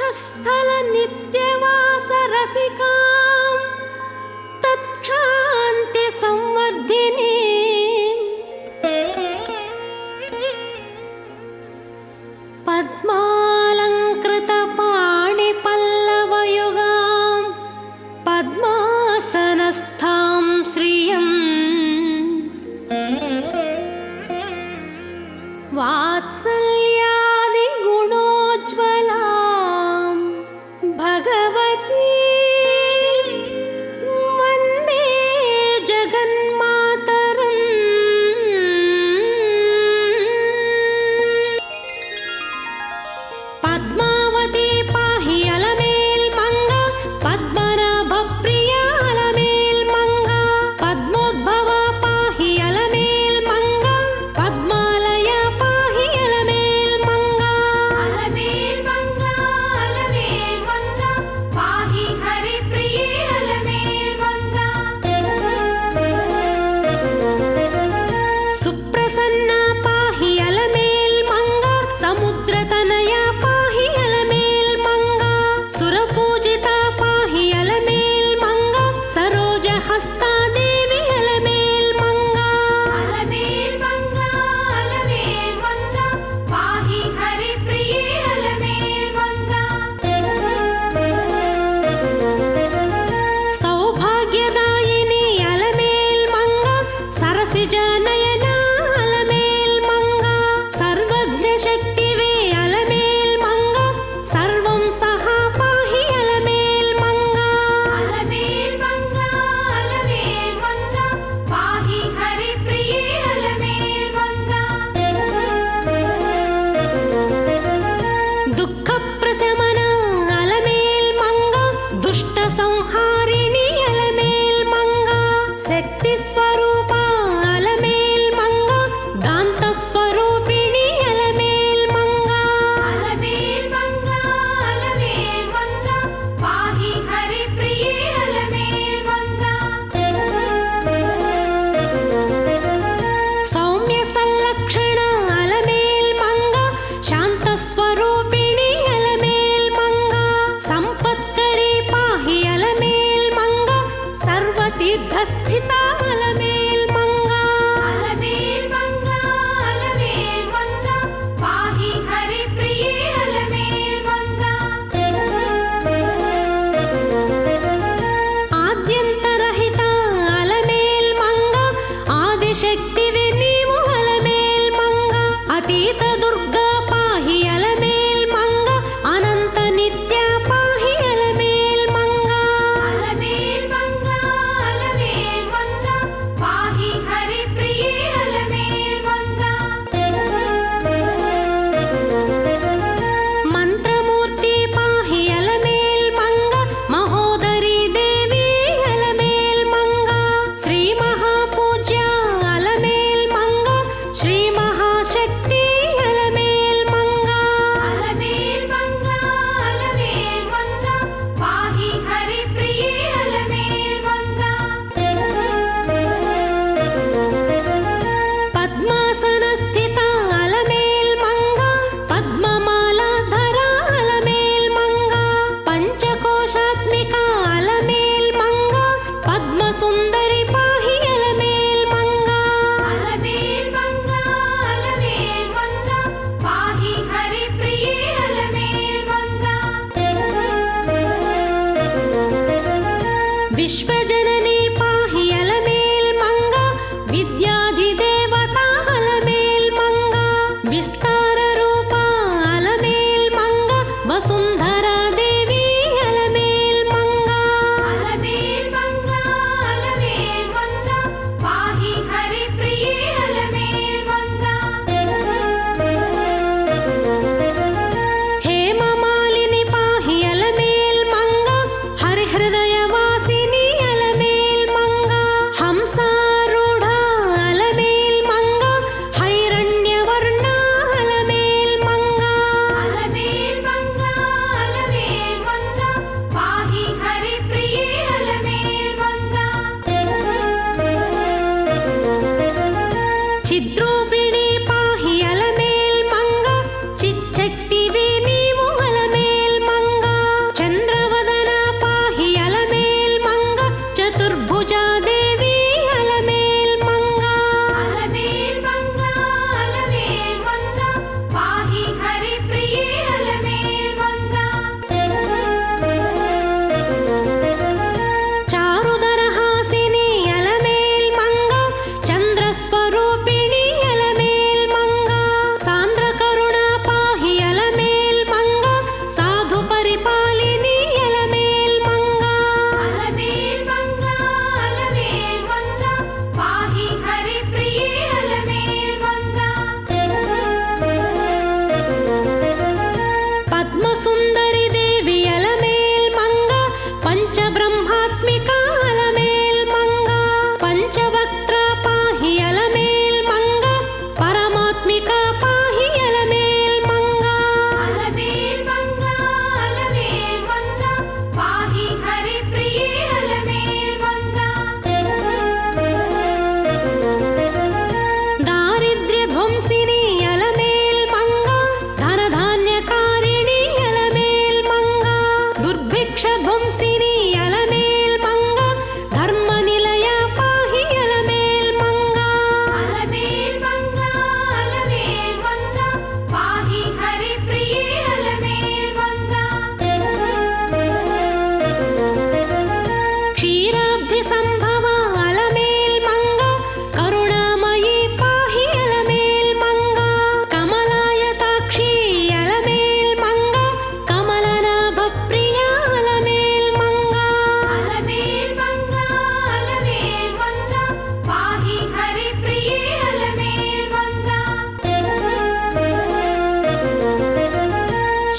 वक्षस्थल नित्यवास रसिकां तत्क्षान्ति संवर्धिनी पद्मालंकृत पाणि पल्लवयुगां पद्मासनस्थां श्रियं वात्सल्यादि गुणोज्ज्वलां भगवती वन्दे जगन्मातरम्। पद्मावती पाहि अलमेल् मंगा पद्मनाभ प्रिया अलमेल् मंगा पद्मोद्भवा पाहि अलमेल् मंगा पद्मालया पाहि अलमेल् मंगा पाहि हरिप्रिये अलमेल् मंगा सुप्रसन्ना पाहि अलमेल् मंगा समुद्रतनया पाहि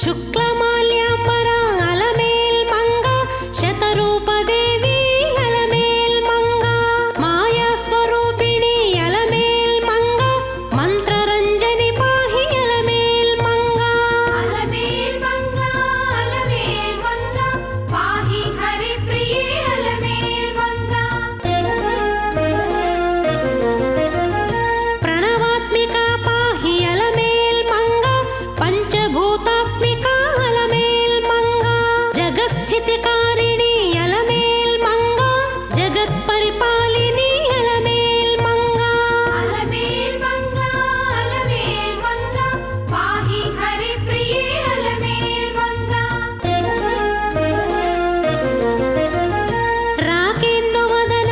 ಶುಕ್ಲಮಾಲ್ಯಾಂಬರ ಅಲಮೇಲ್ ಮಂಗ ಶತರೂಪದೇವಿ ಅಲಮೇಲ್ ಮಂಗ ಮಾಯಾ ಸ್ವರೂಪಿಣಿ ಅಲಮೇಲ್ ಮಂಗ ಮಂತ್ರರಂಜನಿ ಪಾಹಿ ಅಲಮೇಲ್ ಮಂಗ ಅಲಮೇಲ್ ಮಂಗ ಅಲಮೇಲ್ ಮಂಗ ಪಾಹಿ ಹರಿಪ್ರಿಯೇ ಅಲಮೇಲ್ ಮಂಗ ಪ್ರಣವಾತ್ಮಿಕ ಪಾಹಿ ಅಲಮೇಲ್ ಮಂಗ ಪಂಚಭೂತಾತ್ಮಿಕ ಅಲಮೇಲ್ ಮಂಗ ಜಗಸ್ಥಿತಿಕಾರಿಣಿ ಅಲಮೇಲ್ ಮಂಗ ಜಗತ್ ಪರಿಪಾಲಿನಿ ಅಲಮೇಲ್ ಮಂಗ ಅಲಮೇಲ್ ಮಂಗ ಅಲಮೇಲ್ ಮಂಗ ಪಾಹಿ ಹರಿಪ್ರಿಯೇ ಅಲಮೇಲ್ ಮಂಗ ರಾಕೇಂದು ವದನ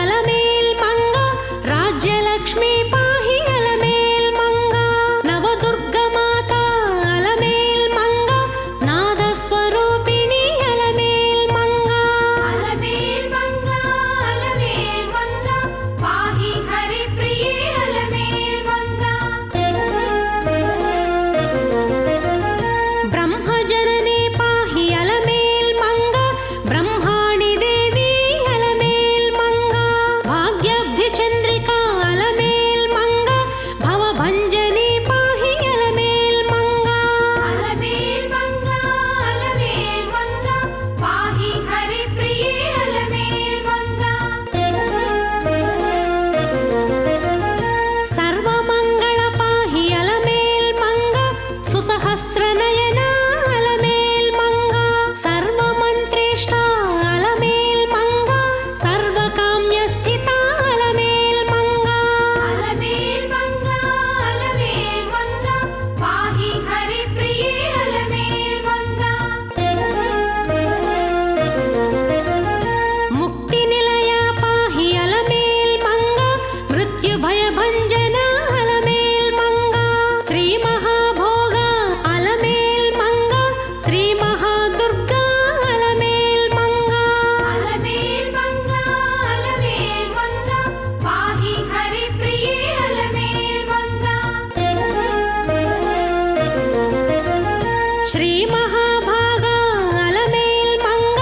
ಅಲಮೇಲ್ ಮಂಗ ರಾಜ್ಯಲಕ್ಷ್ಮೀ ಪಾಹಿ ಅಲಮೇಲ್ ಮಂಗ ನವದುರ್ಗ ಮಾತಾ ಅಲಮೇಲ್ ಮಂಗ ನಾದ ಸ್ವರೂಪಿಣಿ ಅಲಮೇಲ್ ಮಂಗ ಅಲಮೇಲ್ ಮಂಗ ಅಲಮೇಲ್ ಮಂಗ ಪಾಹಿ ಹರಿಪ್ರಿಯೇ ಅಲಮೇಲ್ ಮಂಗ ಬ್ರಹ್ಮಜನನಿ ಪಾಹಿ ಅಲಮೇಲ್ ಮಂಗ ಬ್ರಹ್ಮಾಣಿ ದೇವಿ ಅಲಮೇಲ್ ಮಂಗ ಭಾಗ್ಯಾಬ್ಧಿ ಚಂದ್ರಿಕಾ ಅಲಮೇಲ್ ಮಂಗ ಭವಭಂಜನಿ ಪಾಹಿ ಅಲಮೇಲ್ ಮಂಗ ಅಲಮೇಲ್ ಮಂಗ ಅಲಮೇಲ್ ಮಂಗ ಪಾಹಿ ಹರಿಪ್ರಿಯೇ ಅಲಮೇಲ್ ಮಂಗ ಸರ್ವಮಂಗಳ ಪಾಹಿ ಅಲಮೇಲ್ ಮಂಗ ಸುಸಹಸ್ರನಯನ ಅಲಮೇಲ್ ಮಂಗ ಸರ್ವಮಂತ್ರೇಷ್ಟ ಅಲಮೇಲ್ ಮಂಗ ಸರ್ವಕಾಮ್ಯ ಸ್ಥಿತ ಅಲಮೇಲ್ ಮಂಗ ಅಲಮೇಲ್ ಮಂಗ ಅಲಮೇಲ್ ಮಂಗ ಪಾಹಿ ಹರಿಪ್ರಿಯೇ ಅಲಮೇಲ್ ಮಂಗ ಮುಕ್ತಿ ನಿಲಯ ಪಾಹಿ ಅಲಮೇಲ್ ಮಂಗ ಮೃತ್ಯು ಭಯ ಭಂಜನ ಅಲಮೇಲ್ ಮಂಗ ಶ್ರೀ ಮಹಾಭೋಗ ಅಲಮೇಲ್ ಮಂಗ ಶ್ರೀ ಮಹಾದುರ್ಗಾ ಅಲಮೇಲ್ ಮಂಗ ಅಲಮೇಲ್ ಮಂಗ ಅಲಮೇಲ್ ಮಂಗ ಪಾಹಿ ಹರಿಪ್ರಿಯೇ ಅಲಮೇಲ್ ಮಂಗ ಶ್ರೀ ಮಹಾಭಾಗ ಅಲಮೇಲ್ ಮಂಗ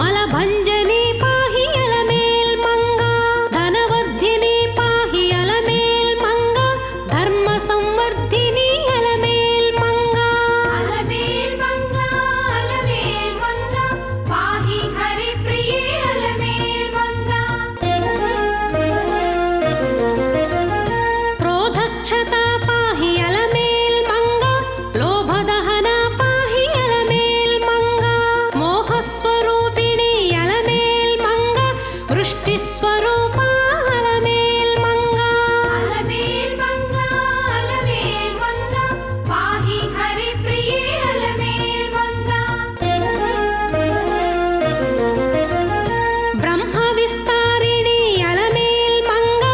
ಮಲಭಂಜನಿ ಪಾಹಿ ಅಲಮೇಲ್ ಮಂಗ ಧನವರ್ಧಿನಿ ಪಾಹಿ ಅಲಮೇಲ್ ಮಂಗ ಧರ್ಮ ಸಂವರ್ಧಿನಿ ಅಲಮೇಲ್ ಮಂಗ ಅಲಮೇಲ್ ಮಂಗ ಅಲಮೇಲ್ ಮಂಗ ಪಾಹಿ ಹರಿಪ್ರಿಯೇ ಅಲಮೇಲ್ ಮಂಗ ಕ್ರೋಧಕ್ಷತಾ ಪಾಹಿ ಅಲಮೇಲ್ ಮಂಗ ಲೋಭದಹನ ಪಾಹಿ ಅಲಮೇಲ್ ಮಂಗ ಮೋಹಸ್ವರೂಪಿಣಿ ಅಲಮೇಲ್ ಮಂಗ ವೃಷ್ಟಿ ಸ್ವರೂಪ ಅಲಮೇಲ್ ಮಂಗ ಅಲಮೇಲ್ ಮಂಗ ಅಲಮೇಲ್ ಮಂಗ ಪಾಹಿ ಹರಿಪ್ರಿಯೇ ಅಲಮೇಲ್ ಮಂಗ ಬ್ರಹ್ಮ ವಿಸ್ತಾರಿಣಿ ಅಲಮೇಲ್ ಮಂಗ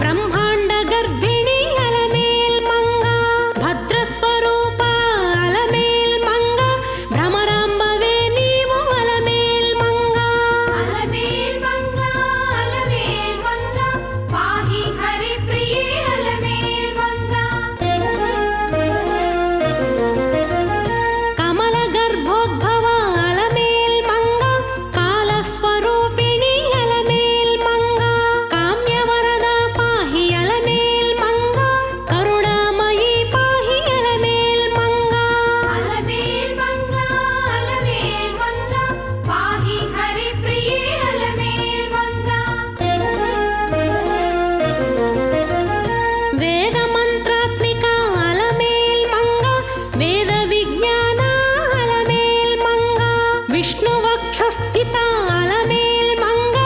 ಬ್ರಹ್ಮಾಂಡ ಗರ್ಭಿಣಿ ಅಲಮೇಲ್ ಮಂಗ ಭದ್ರ ಸ್ವರೂಪ ಅಲಮೇಲ್ ಮಂಗ ಭ್ರಮರಾಂಬವೇ ನೀವು ಅಲಮೇಲ್ ಮಂಗ ಅಲಮೇಲ್ ಮಂಗ ಅಲಮೇಲ್ ಮಂಗ ಪಾಹಿ ಹರಿಪ್ರಿಯೇ ಅಲಮೇಲ್ ಮಂಗ ಕಮಲ ಗರ್ಭೋದ್ಭವ ಅಲಮೇಲ್ ಮಂಗ ಕಾಲ ಸ್ವರೂಪಿಣಿ ಅಲಮೇಲ್ ಮಂಗ ಕಾಮ್ಯವರದ ಪಾಹಿ ಅಲಮೇಲ್ ಮಂಗ ಕರುಣಾಮಯಿ ಪಾಹಿ ಅಲಮೇಲ್ ಮಂಗ ಅಲಮೇಲ್ ಮಂಗ ಅಲಮೇಲ್ ಮಂಗ ಪಾಹಿ ಹರಿಪ್ರಿಯೇ ಅಲಮೇಲ್ ಮಂಗ ವೇದ ಮಂತ್ರಾತ್ಮಿಕ ಅಲಮೇಲ್ ಮಂಗ ವೇದ ವಿಜ್ಞಾನ ಅಲಮೇಲ್ ಮಂಗ ವಿಷ್ಣು ವಕ್ಷಸ್ಥಿತ ಅಲಮೇಲ್ ಮಂಗ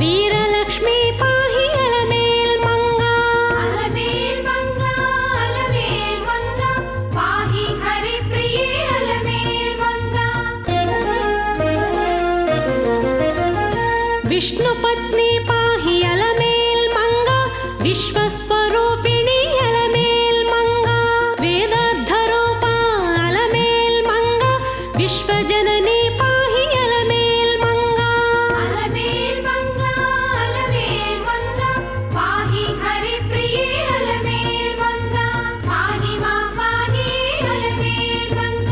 ವೀರಲಕ್ಷ್ಮೀ ಪಾಹಿ ಅಲಮೇಲ್ ಮಂಗ ಅಲಮೇಲ್ ಮಂಗ ಅಲಮೇಲ್ ಮಂಗ ಪಾಹಿ ಹರಿಪ್ರಿಯೇ ಅಲಮೇಲ್ ಮಂಗ ವಿಷ್ಣು ಪತ್ನಿ ಪಾಹಿ ಅಲಮೇಲ್ ಮಂಗ ವಿಶ್ವಸ್ವರೂಪಿಣಿ ಅಲಮೇಲ್ ಮಂಗ ವೇದಾರ್ಧ ರೂಪ ಅಲಮೇಲ್ ಮಂಗ ವಿಶ್ವಜನನಿ ಪಾಹಿ ಅಲಮೇಲ್ ಮಂಗ ಅಲಮೇಲ್ ಮಂಗ ಅಲಮೇಲ್ ಮಂಗ ಪಾಹಿ ಹರಿಪ್ರಿಯೇ ಅಲಮೇಲ್ ಮಂಗ ಪಾಹಿ ಮಾ ಪಾಹಿ ಅಲಮೇಲ್ ಮಂಗ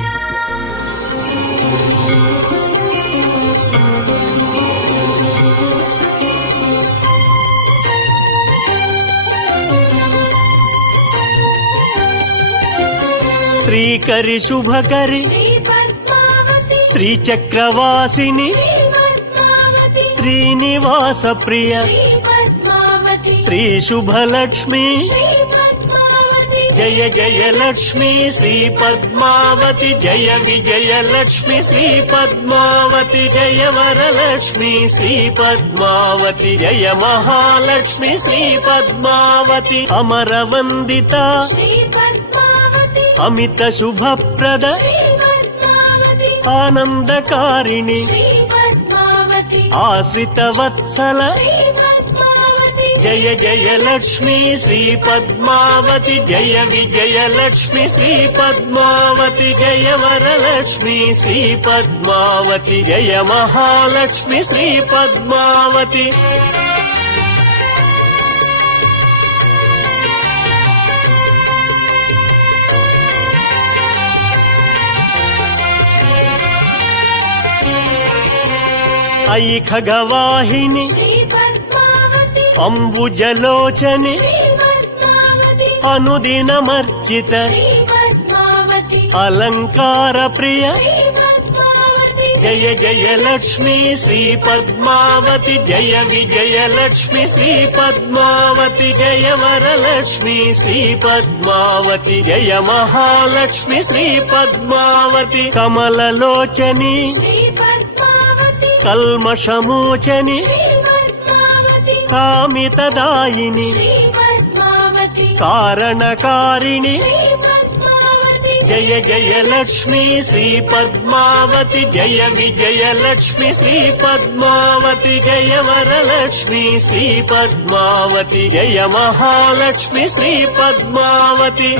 శ్రీకరి శుభకరి శ్రీ పద్మావతి శ్రీచక్రవాసిని శ్రీ పద్మావతి శ్రీనివాస ప్రియ శ్రీ పద్మావతి శ్రీ శుభలక్ష్మి శ్రీ పద్మావతి జయ జయ లక్ష్మి శ్రీ పద్మావతి జయ విజయ లక్ష్మి శ్రీ పద్మావతి జయ వరలక్ష్మి శ్రీ పద్మావతి జయ మహాలక్ష్మి శ్రీ పద్మావతి అమరవందిత శ్రీ పద్మావతి అమిత శుభప్రద శ్రీ పద్మావతి ఆనందకారిణి శ్రీ పద్మావతి ఆశ్రిత వత్సల శ్రీ పద్మావతి జయ జయ లక్ష్మి శ్రీ పద్మావతి జయ విజయ లక్ష్మి శ్రీ పద్మావతి జయ వరలక్ష్మి శ్రీ పద్మావతి జయ మహాలక్ష్మి శ్రీ పద్మావతి ఐ ఖగవాహిని శ్రీ పద్మావతి అంబుజలోచని శ్రీ పద్మావతి అనుదినమర్చిత శ్రీ పద్మావతి అలంకార ప్రియ శ్రీ పద్మావతి జయ జయ లక్ష్మి శ్రీ పద్మావతి జయ విజయ లక్ష్మి శ్రీ పద్మావతి జయ వరలక్ష్మి శ్రీ పద్మావతి జయ మహాలక్ష్మి శ్రీ పద్మావతి కమలలోచని శ్రీ పద్మావతి కల్మషమోచని శ్రీ పద్మావతి కామితదాయిని శ్రీ పద్మావతి కారణకారిణి శ్రీ పద్మావతి జయ జయ లక్ష్మి శ్రీ పద్మావతి జయ విజయ లక్ష్మి శ్రీ పద్మావతి జయ వరలక్ష్మి శ్రీ పద్మావతి జయ మహాలక్ష్మి శ్రీ పద్మావతి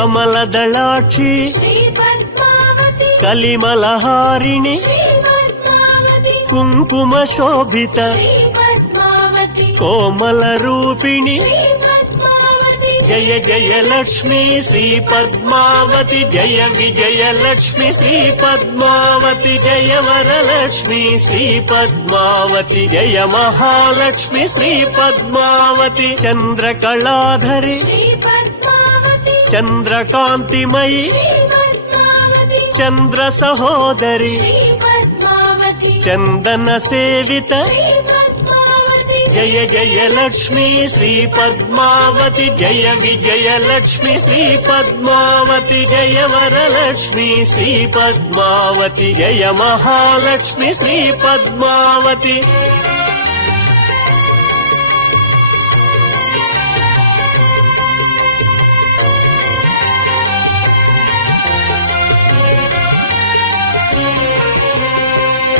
కమలదళాక్షి శ్రీ పద్మావతి కలిమలహారిణి శ్రీ పద్మావతి కుంకుమ శోభిత శ్రీ పద్మావతి కోమల రూపిణి శ్రీ పద్మావతి జయ జయ లక్ష్మి శ్రీ పద్మావతి జయ విజయ లక్ష్మి శ్రీ పద్మావతి జయ వరలక్ష్మి శ్రీ పద్మావతి జయ మహాలక్ష్మి శ్రీ పద్మావతి చంద్రకళాధరి శ్రీ పద్మావతి చంద్రకాంతిమయి శ్రీ పద్మావతి చంద్ర సహోదరి శ్రీ పద్మావతి చందన సేవిత శ్రీ పద్మావతి జయ జయ లక్ష్మి శ్రీ పద్మావతి జయ విజయ లక్ష్మి శ్రీ పద్మావతి జయ వరలక్ష్మి శ్రీ పద్మావతి జయ మహాలక్ష్మి శ్రీ పద్మావతి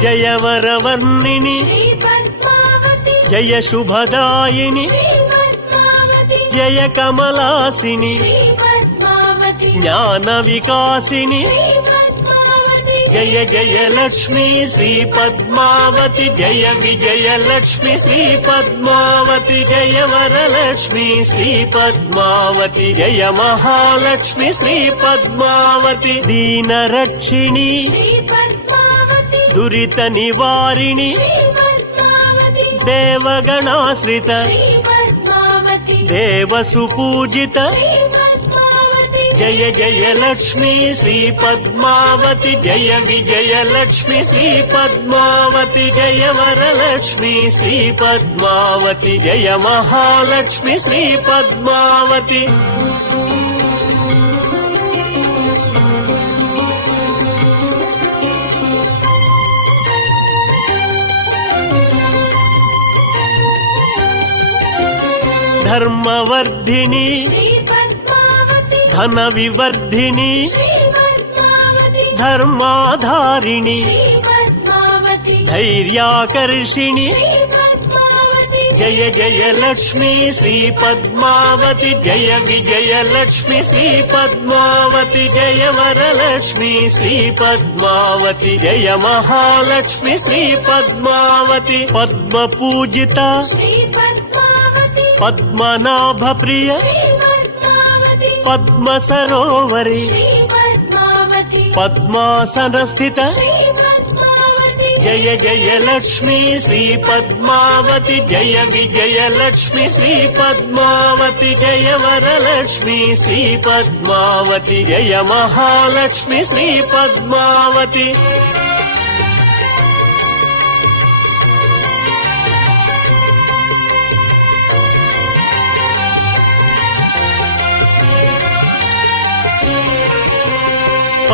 జయ వరవర్ణిని శ్రీ పద్మావతి జయ శుభదాయిని శ్రీ పద్మావతి జయ కమలాసిని శ్రీ పద్మావతి జ్ఞాన వికాసిని శ్రీ పద్మావతి జయ జయ లక్ష్మి శ్రీ పద్మావతి జయ విజయ లక్ష్మి శ్రీ పద్మావతి జయ వరలక్ష్మి శ్రీ పద్మావతి జయ మహాలక్ష్మి శ్రీ పద్మావతి దీనరక్షిణి శ్రీ పద్మావతి దురిత నివారిణి శ్రీ పద్మావతి దేవగణాశ్రిత శ్రీ పద్మావతి దేవసుపూజిత శ్రీ పద్మావతి జయ జయ లక్ష్మి శ్రీ పద్మావతి జయ విజయ లక్ష్మి శ్రీ పద్మావతి జయ వరలక్ష్మి శ్రీ పద్మావతి జయ మహాలక్ష్మి శ్రీ పద్మావతి ధర్మవర్ధిని శ్రీ పద్మావతి ధన వివర్ధిని శ్రీ పద్మావతి ధర్మాధారిణి శ్రీ పద్మావతి ధైర్యాకర్షిణి శ్రీ పద్మావతి జయ జయ లక్ష్మి శ్రీ పద్మావతి జయ విజయ లక్ష్మి శ్రీ పద్మావతి జయ వరలక్ష్మి శ్రీ పద్మావతి జయ మహాలక్ష్మి శ్రీ పద్మావతి పద్మ పూజిత శ్రీ పద్మావతి పద్మనాభ ప్రియ శ్రీ పద్మావతి పద్మ సరోవరి శ్రీ పద్మావతి పద్మాసనస్థిత శ్రీ పద్మావతి జయ జయ లక్ష్మీ శ్రీ పద్మావతి జయ విజయ లక్ష్మి శ్రీ పద్మావతి జయ వరలక్ష్మి శ్రీ పద్మావతి జయ మహాలక్ష్మి శ్రీ పద్మావతి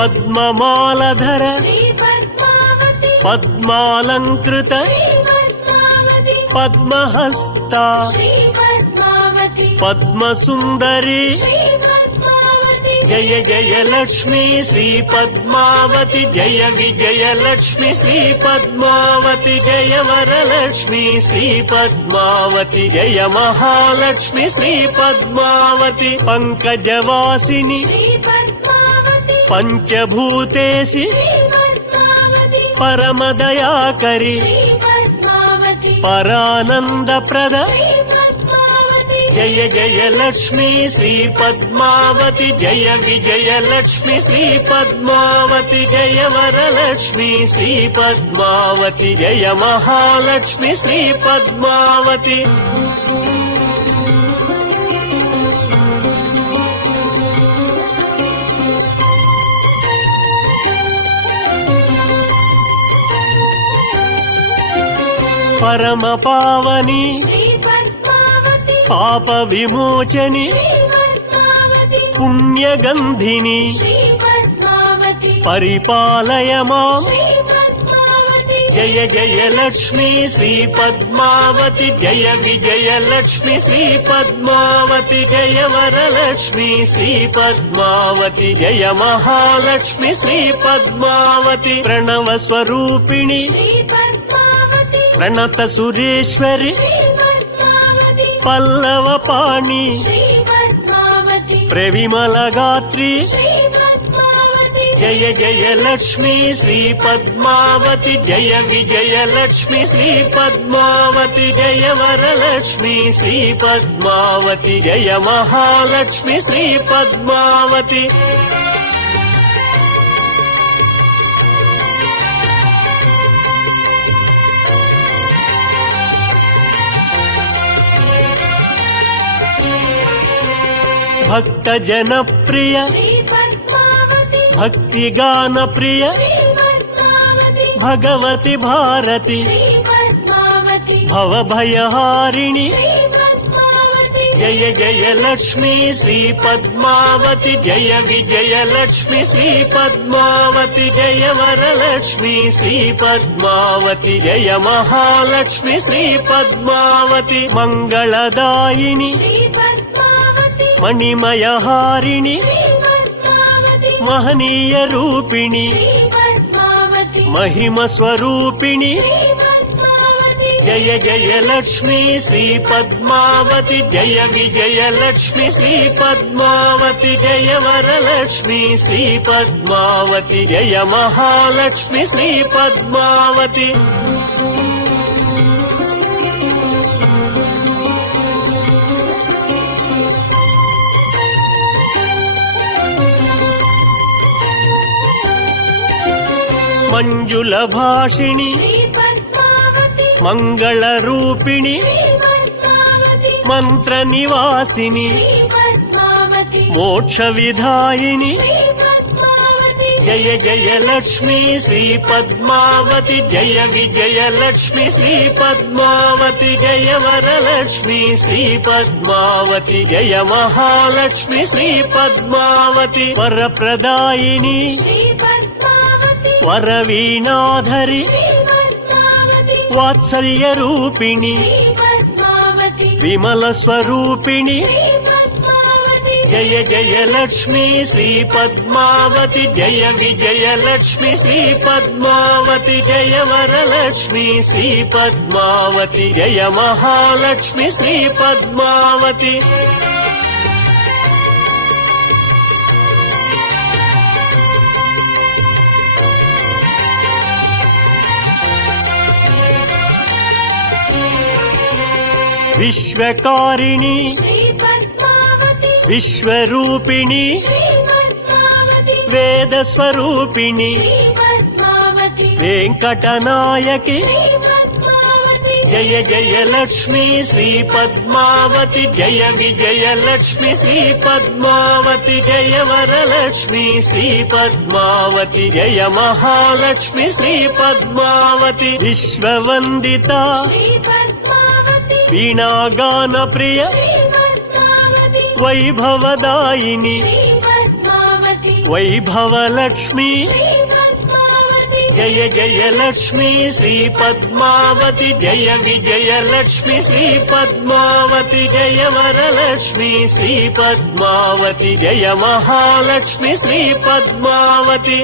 పద్మమాలధర శ్రీ పద్మావతి పద్మాలంకృత శ్రీ పద్మావతి పద్మహస్త శ్రీ పద్మావతి పద్మసుందరి శ్రీ పద్మావతి జయ జయ లక్ష్మీ శ్రీ పద్మావతి జయ విజయ లక్ష్మి శ్రీ పద్మావతి జయ వరలక్ష్మి శ్రీ పద్మావతి జయ మహాలక్ష్మి శ్రీ పద్మావతి పంకజవాసిని శ్రీ పద్మావతి పంచభూతేసి శ్రీ పద్మావతి పరమదయాకరి శ్రీ పద్మావతి పరానందప్రద శ్రీ పద్మావతి జయ జయ లక్ష్మీ శ్రీ పద్మావతి జయ విజయ లక్ష్మి శ్రీ పద్మావతి జయ వరలక్ష్మి శ్రీ పద్మావతి జయ మహాలక్ష్మి శ్రీ పద్మావతి పరమ పావని శ్రీ పద్మావతి పాప విమోచని శ్రీ పద్మావతి పుణ్యగంధిని శ్రీ పద్మావతి పరిపాలయ మాం శ్రీ పద్మావతి జయ జయ లక్ష్మీ శ్రీ పద్మావతి జయ విజయ లక్ష్మి శ్రీ పద్మావతి జయ వరలక్ష్మి శ్రీ పద్మావతి జయ మహాలక్ష్మి శ్రీ పద్మావతి ప్రణవ స్వరూపిణి శ్రీ పద్మావతి ప్రణత సురేశ్వరి శ్రీ పద్మావతి పల్లవ పాణి శ్రీ పద్మావతి ప్రవిమల గాత్రి శ్రీ పద్మావతి జయ జయ లక్ష్మీ శ్రీ పద్మావతి జయ విజయ లక్ష్మి శ్రీ పద్మావతి జయ వరలక్ష్మి శ్రీ పద్మావతి జయ మహాలక్ష్మి శ్రీ పద్మావతి భక్త జనప్రియ శ్రీ పద్మావతి భక్తిగాన ప్రియ శ్రీ పద్మావతి భగవతి భారతి శ్రీ పద్మావతి భవభయహారిణి శ్రీ పద్మావతి జయ జయ లక్ష్మీ శ్రీ పద్మావతి జయ విజయ లక్ష్మి శ్రీ పద్మావతి జయ వరలక్ష్మి శ్రీ పద్మావతి జయ మహాలక్ష్మి శ్రీ పద్మావతి మంగళదాయిని శ్రీ పద్మావతి మణిమయహారిణి శ్రీ పద్మావతి మహనీయ రూపిణి శ్రీ పద్మావతి మహిమ స్వరూపిణి శ్రీ పద్మావతి జయ జయ లక్ష్మీ శ్రీ పద్మావతి జయ విజయ లక్ష్మి శ్రీ పద్మావతి జయ వరలక్ష్మి శ్రీ పద్మావతి జయ మహాలక్ష్మి శ్రీ పద్మావతి మంజుల భాషిణి శ్రీ పద్మావతి మంగళ రూపిణి శ్రీ పద్మావతి మంత్ర నివాసిని శ్రీ పద్మావతి మోక్ష విధాయిని శ్రీ పద్మావతి జయ జయ లక్ష్మీ శ్రీ పద్మావతి జయ విజయ లక్ష్మి శ్రీ పద్మావతి జయ వరలక్ష్మి శ్రీ పద్మావతి జయ మహాలక్ష్మి శ్రీ పద్మావతి వరప్రదాయిని శ్రీ పద్మావతి వరవీణాధరి శ్రీ పద్మావతి వాత్సల్య రూపిణి శ్రీ పద్మావతి విమల స్వరూపిణి శ్రీ పద్మావతి జయ జయ లక్ష్మీ శ్రీ పద్మావతి జయ విజయ లక్ష్మి శ్రీ పద్మావతి జయ వరలక్ష్మి శ్రీ పద్మావతి జయ మహాలక్ష్మి శ్రీ పద్మావతి విశ్వకారిణి శ్రీ పద్మావతి విశ్వరూపిణి శ్రీ పద్మావతి వేద స్వరూపిణి శ్రీ పద్మావతి వెంకటనాయకి శ్రీ పద్మావతి జయ జయ లక్ష్మీ శ్రీ పద్మావతి జయ విజయ లక్ష్మి శ్రీ పద్మావతి జయ వరలక్ష్మి శ్రీ పద్మావతి జయ మహాలక్ష్మి శ్రీ పద్మావతి విశ్వవందిత శ్రీ పద్మావతి వీణాగాన ప్రియ శ్రీ పద్మావతి వైభవదాయిని శ్రీ పద్మావతి వైభవలక్ష్మి శ్రీ పద్మావతి జయ జయ లక్ష్మీ శ్రీ పద్మావతి జయ విజయ లక్ష్మి శ్రీ పద్మావతి జయ వరలక్ష్మి శ్రీ పద్మావతి జయ మహాలక్ష్మి శ్రీ పద్మావతి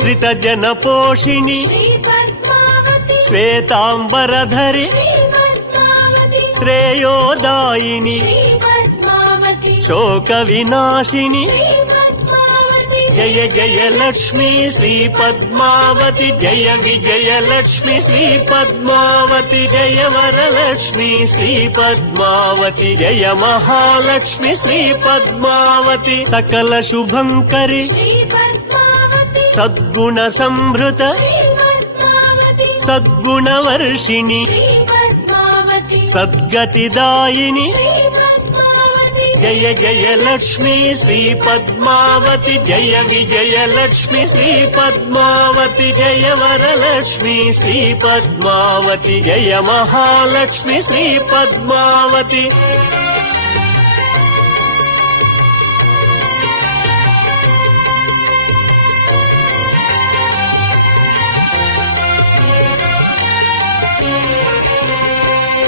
శ్రిత జన పోషిణి శ్రీ పద్మావతి శ్వేతాంబరధరి శ్రీ పద్మావతి శ్రేయోదాయిని శ్రీ పద్మావతి శోక వినాశిని శ్రీ పద్మావతి జయ జయ లక్ష్మీ శ్రీ పద్మావతి జయ విజయ లక్ష్మి శ్రీ పద్మావతి జయ వరలక్ష్మి శ్రీ పద్మావతి జయ మహాలక్ష్మి శ్రీ పద్మావతి సకల శుభంకరి శ్రీ పద్మావతి సద్గుణ సంభృత శ్రీ పద్మావతి సద్గుణవర్షిణి శ్రీ పద్మావతి సద్గతిదాయిని శ్రీ పద్మావతి జయ జయ లక్ష్మీ శ్రీ పద్మావతి జయ విజయ లక్ష్మి శ్రీ పద్మావతి జయ వరలక్ష్మి శ్రీ పద్మావతి జయ మహాలక్ష్మి శ్రీ పద్మావతి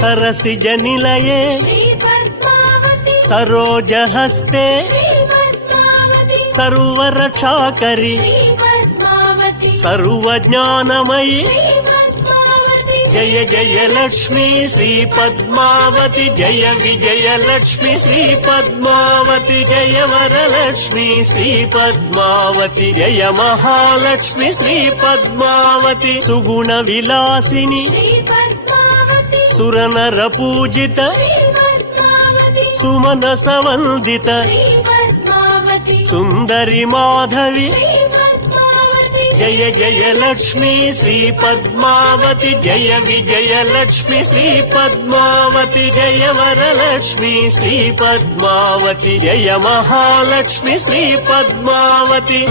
సరసిజ నిలయే శ్రీ పద్మావతి సరోజహస్తే శ్రీ పద్మావతి సర్వరక్షాకరి శ్రీ పద్మావతి సర్వజ్ఞానమయి శ్రీ పద్మావతి జయ జయ లక్ష్మీ శ్రీ పద్మావతి జయ విజయ లక్ష్మి శ్రీ పద్మావతి జయ వరలక్ష్మి శ్రీ పద్మావతి జయ మహాలక్ష్మి శ్రీ పద్మావతి సుగుణ విలాసిని శ్రీ పద్మావతి సురనర పూజిత శ్రీ పద్మావతి సుమనస వందిత శ్రీ పద్మావతి సుందరి మాధవి శ్రీ పద్మావతి జయ జయ లక్ష్మీ శ్రీ పద్మావతి జయ విజయ లక్ష్మి శ్రీ పద్మావతి జయ వరలక్ష్మి శ్రీ పద్మావతి జయ మహాలక్ష్మి శ్రీ పద్మావతి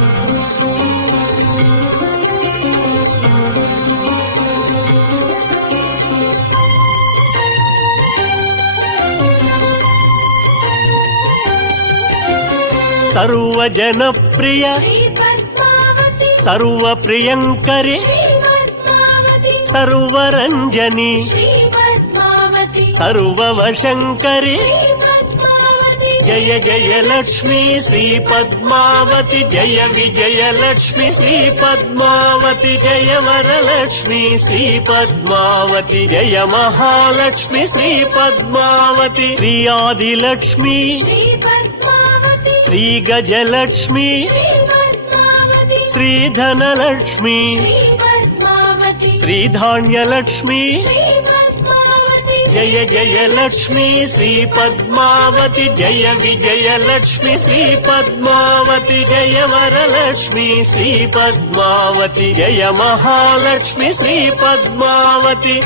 సర్వజనప్రియ శ్రీ పద్మావతి సర్వప్రియంకరి శ్రీ పద్మావతి సర్వరంజని శ్రీ పద్మావతి సర్వవశంకరి శ్రీ పద్మావతి జయ జయ లక్ష్మీ శ్రీ పద్మావతి జయ విజయ లక్ష్మి శ్రీ పద్మావతి జయ వరలక్ష్మి శ్రీ పద్మావతి జయ మహాలక్ష్మి శ్రీ పద్మావతి శ్రీ ఆదిలక్ష్మి శ్రీ పద్మావతి శ్రీ గజలక్ష్మి శ్రీ పద్మావతి శ్రీ ధనలక్ష్మి శ్రీ పద్మావతి శ్రీ ధాన్యలక్ష్మి శ్రీ పద్మావతి జయ జయ లక్ష్మీ శ్రీ పద్మావతి జయ విజయ లక్ష్మి శ్రీ పద్మావతి జయ వరలక్ష్మి శ్రీ పద్మావతి జయ మహాలక్ష్మి శ్రీ పద్మావతి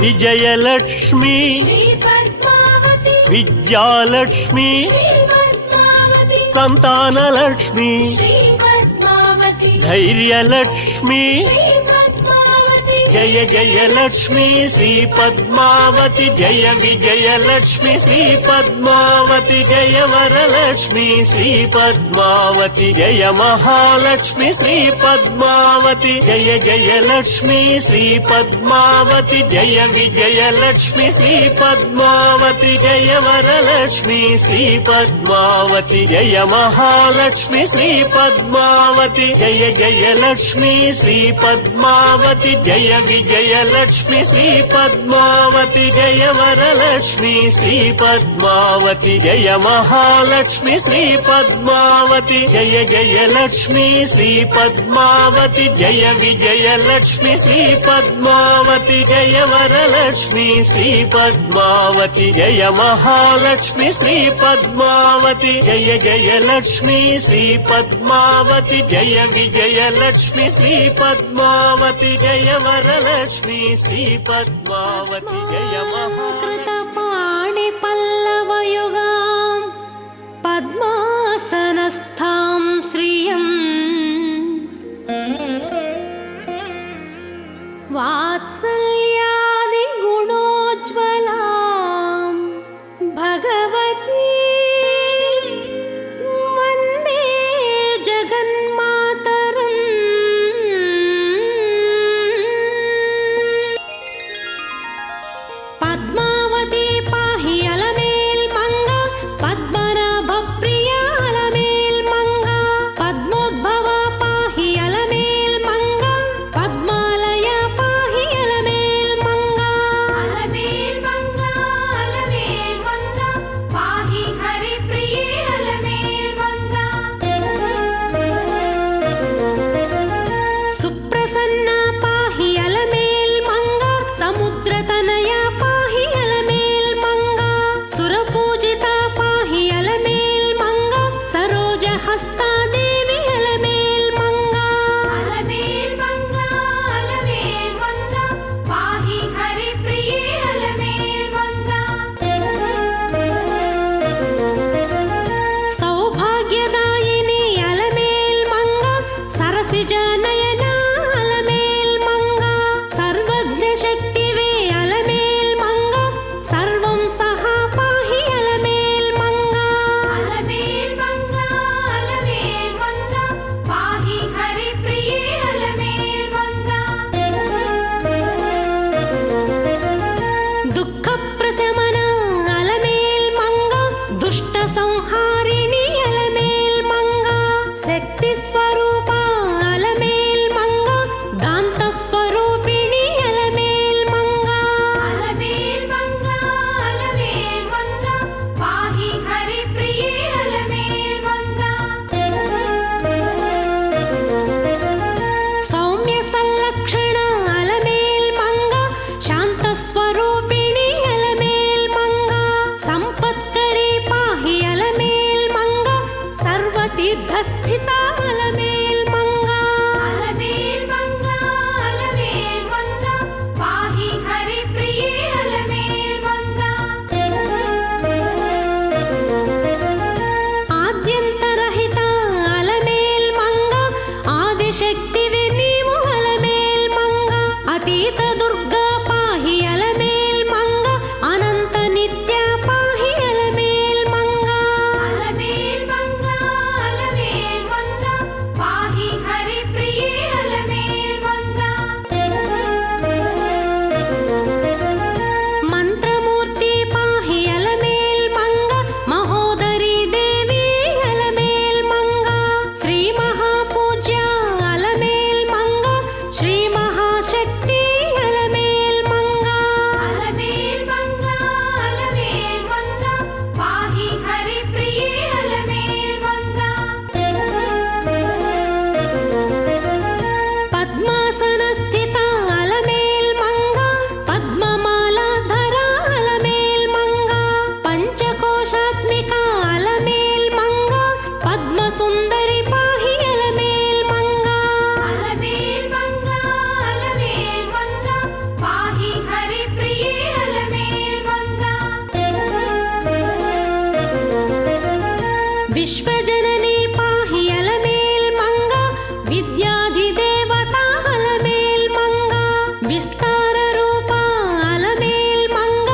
విజయలక్ష్మి శ్రీ పద్మావతి విద్యాలక్ష్మి శ్రీ పద్మావతి సంతానలక్ష్మి శ్రీ పద్మావతి ధైర్యలక్ష్మి శ్రీ పద్మావతి జయ జయ లక్ష్మీ శ్రీ పద్మావతి పద్మావతి జయ విజయలక్ష్మి శ్రీ పద్మావతి జయ వరలక్ష్మి శ్రీ పద్మావతి జయ మహాలక్ష్మి శ్రీ పద్మావతి జయ జయలక్ష్మి శ్రీ పద్మావతి జయ విజయలక్ష్మి శ్రీ పద్మావతి జయ వరలక్ష్మి శ్రీ పద్మావతి జయ మహాలక్ష్మి శ్రీ పద్మావతి జయ జయలక్ష్మి శ్రీ పద్మావతి జయ విజయలక్ష్మి శ్రీ పద్మావతి జయ వరలక్ష్మి శ్రీ పద్మావతి జయ మహాలక్ష్మి శ్రీ పద్మావతి జయ జయలక్ష్మి శ్రీ పద్మావతి జయ విజయలక్ష్మి శ్రీ పద్మావతి జయ వరలక్ష్మి శ్రీ పద్మావతి జయ మహాలక్ష్మి శ్రీ పద్మావతి జయ జయలక్ష్మి శ్రీ పద్మావతి జయ విజయలక్ష్మి శ్రీ పద్మావతి జయ వరలక్ష్మి శ్రీ పద్మావతి జయ కృతపాణి పల్లవయుగాం పద్మాసనస్థాం శ్రియం వాత్సల్యాది గుణోజ్వలాం భగవతీ వందే జగన్మాతరం. పద్మావతి పాహి అలమేల్ మంగ పద్మనాభ ప్రియ అలమేల్ మంగ పద్మోద్భవ పాహి అలమేల్ మంగ పద్మాలయ పాహి అలమేల్ మంగ. అలమేల్ మంగ అలమేల్ మంగ పాహి హరి ప్రియే అలమేల్ మంగ. సుప్రసన్న పాహి అలమేల్ మంగ సముద్రతనయ పాహి అలమేల్ మంగ సురపూజిత పాహి అలమేల్ మంగ సరోజహస్తాదేవి అలమేల్ మంగ. అలమేల్ మంగ అలమేల్ మంగ పాహి హరి ప్రియే అలమేల్ మంగ. సౌభాగ్యదాయిని అలమేల్ మంగ సరసిజ నయన అలమేల్ మంగ సర్వజ్ఞ శక్తివే అలమేల్ మంగ సర్వం సహా పాహి అలమేల్ మంగ. అలమేల్ మంగ అలమేల్ మంగ పాహి హరి ప్రియే అలమేల్ మంగ. దుఃఖ ప్రశమన అలమేల్ మంగ దుష్ట సంహారిణి అలమేల్ మంగ శక్తి స్వరూప అలమేల్ మంగ దాంత స్వరూపిణి అలమేల్ మంగ. అలమేల్ మంగ అలమేల్ మంగ పాహి హరి ప్రియే అలమేల్ మంగ. సౌమ్య సంలక్షణ అలమేల్ మంగ శాంత స్వరూపిణి అలమేల్ మంగ సంపత్కరి పాహి అలమేల్ మంగ సర్వతీర్థస్థిత అలమేల్ మంగ. అలమేల్ మంగ అలమేల్ మంగ పాహి హరి ప్రియే అలమేల్ మంగ. ఆద్యంతరహిత అలమేల్ మంగ ఆదిశక్తివే నీవు అలమేల్ మంగ అతీత దుర్గా పాహి అలమేల్ మంగ అనంత నిత్య పాహి అలమేల్ మంగ. అలమేల్ మంగ అలమేల్ మంగ పాహి హరి ప్రియే అలమేల్ మంగ. మంత్రమూర్తి పాహి అలమేల్ మంగ మహోదరి దేవి అలమేల్ మంగ శ్రీ మహాపూజ్య అలమేల్ మంగ శ్రీ మహాశక్తి అలమేల్ మంగ. అలమేల్ మంగ అలమేల్ మంగ పాహి హరి ప్రియే అలమేల్ మంగ. పద్మాసన స్థిత అలమేల్ మంగ పద్మమాల ధర అలమేల్ మంగ పంచకోశాత్మిక అలమేల్ మంగ పద్మ సుందరి పాహి అలమేల్ మంగ. అలమేల్ మంగ అలమేల్ మంగ పాహి హరి ప్రియే అలమేల్ మంగ. విశ్వజనని పాహి అలమేల్ మంగ విద్యాధిదేవత అలమేల్ మంగ విస్తార రూప అలమేల్ మంగ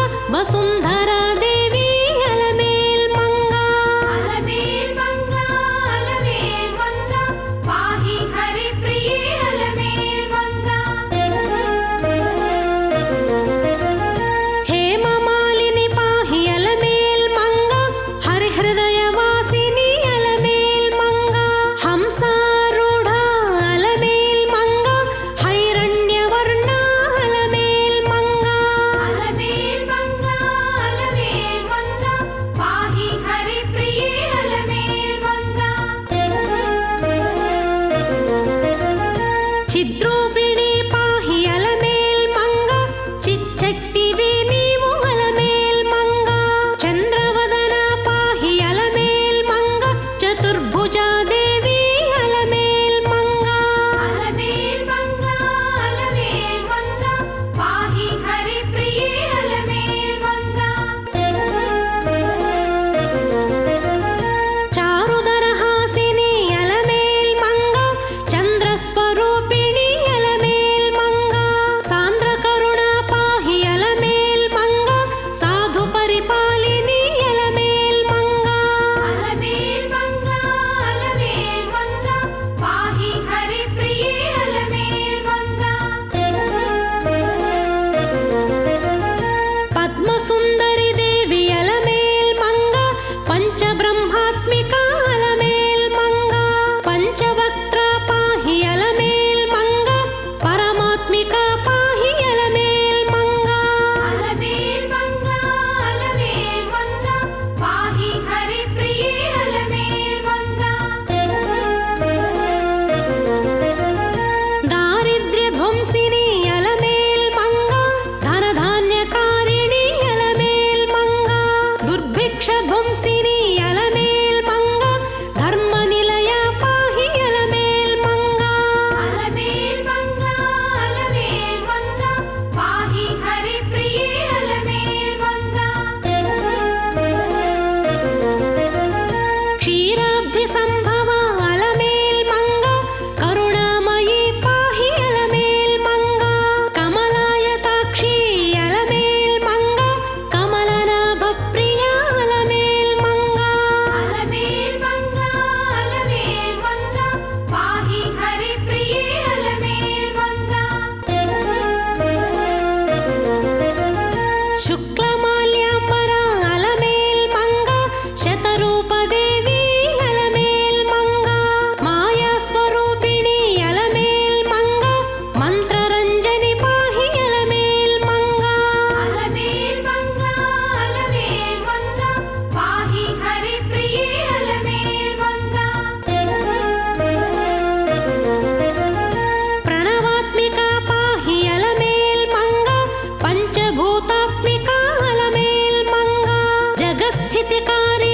స్థితికారి